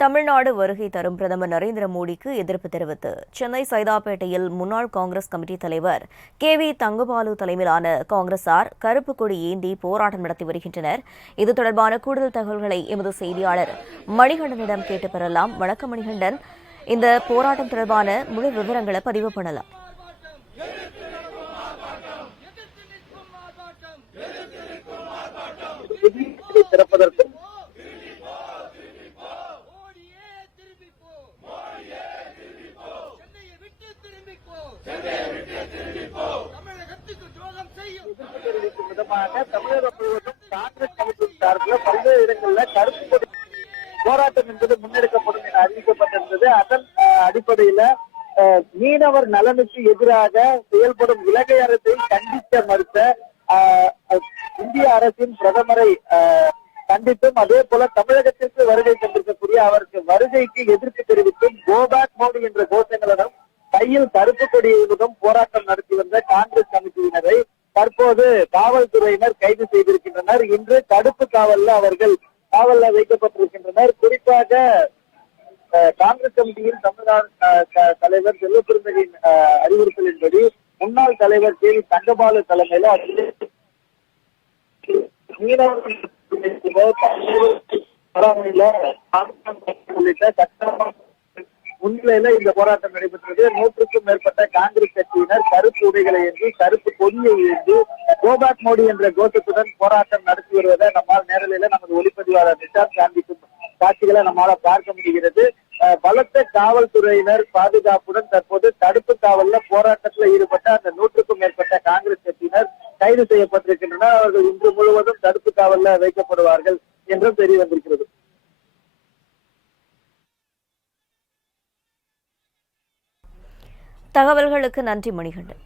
தமிழ்நாடு வருகை தரும் பிரதமர் நரேந்திர மோடிக்கு எதிர்ப்பு தெரிவித்து சென்னை சைதாப்பேட்டையில் முன்னாள் காங்கிரஸ் கமிட்டி தலைவர் KV தங்கபாலு தலைமையிலான காங்கிரசார் கருப்பு கொடி ஏந்தி போராட்டம் நடத்தி வருகின்றனர். இது தொடர்பான கூடுதல் தகவல்களை எமது செய்தியாளர் மணிகண்டனிடம் கேட்டு பெறலாம். வணக்கம் மணிகண்டன், இந்த போராட்டம் தொடர்பான முழு விவரங்களை பதிவு பண்ணலாம். திறப்பதற்கும் விதமாக தமிழகம் முழுவதும் காங்கிரஸ் கமிட்டியின் சார்பில் பல்வேறு இடங்களில் கருப்பு கொடி போராட்டம் என்பது முன்னெடுக்கப்படும் என அறிவிக்கப்பட்டிருந்தது. அதன் அடிப்படையில மீனவர் நலனுக்கு எதிராக செயல்படும் இலங்கை அரசை கண்டிக்க மறுத்த இந்திய அரசின் பிரதமரை கண்டித்தும், அதே போல தமிழகத்திற்கு வருகை தந்திருக்கக்கூடிய அவருக்கு வருகைக்கு எதிர்ப்பு தெரிவித்தும் கோபேக் மோடி என்ற கோஷங்களுடன் கையில் கருப்பு கொடியுடன் போராட்டம் நடத்தி வந்த காங்கிரஸ் கமிட்டியினரை தற்போது காவல்துறையினர் கைது செய்திருக்கின்றனர். இன்று தடுப்பு காவல்ல அவர்கள் காவல்ல வைக்கப்பட்டிருக்கின்றனர். குறிப்பாக காங்கிரஸ் கமிட்டியின் தமிழ்நாடு தலைவர் செல்வபெருந்தகையின் அறிவுறுத்தலின்படி முன்னாள் தலைவர் KV தங்கபாலு தலைமையில உள்ளிட்ட சட்டமன்ற முன்னிலையில இந்த போராட்டம் நடைபெற்றது. 100க்கும் மேற்பட்ட காங்கிரஸ் கட்சியினர் கருப்பு உடைகளை ஏந்தி கருப்பு கொடியை ஏந்தி கோபேக் மோடி என்ற கோஷத்துடன் போராட்டம் நடத்தி வருவதை நம்மால் நேரலையில நமது ஒளிப்பதிவாளர் நிஷாந்த் காந்திக்கும் காட்சிகளை நம்மால பார்க்க முடிகிறது. பலத்த காவல்துறையினர் பாதுகாப்புடன் தற்போது தடுப்பு காவல்ல போராட்டத்தில் ஈடுபட்ட அந்த 100க்கும் மேற்பட்ட காங்கிரஸ் கட்சியினர் கைது செய்யப்பட்டிருக்கின்றனர். அவர்கள் இன்று முழுவதும் தடுப்பு காவல்ல வைக்கப்படுவார்கள் என்றும் தெரிய வந்திருக்கிறது. தகவல்களுக்கு நன்றி மணிகண்டன்.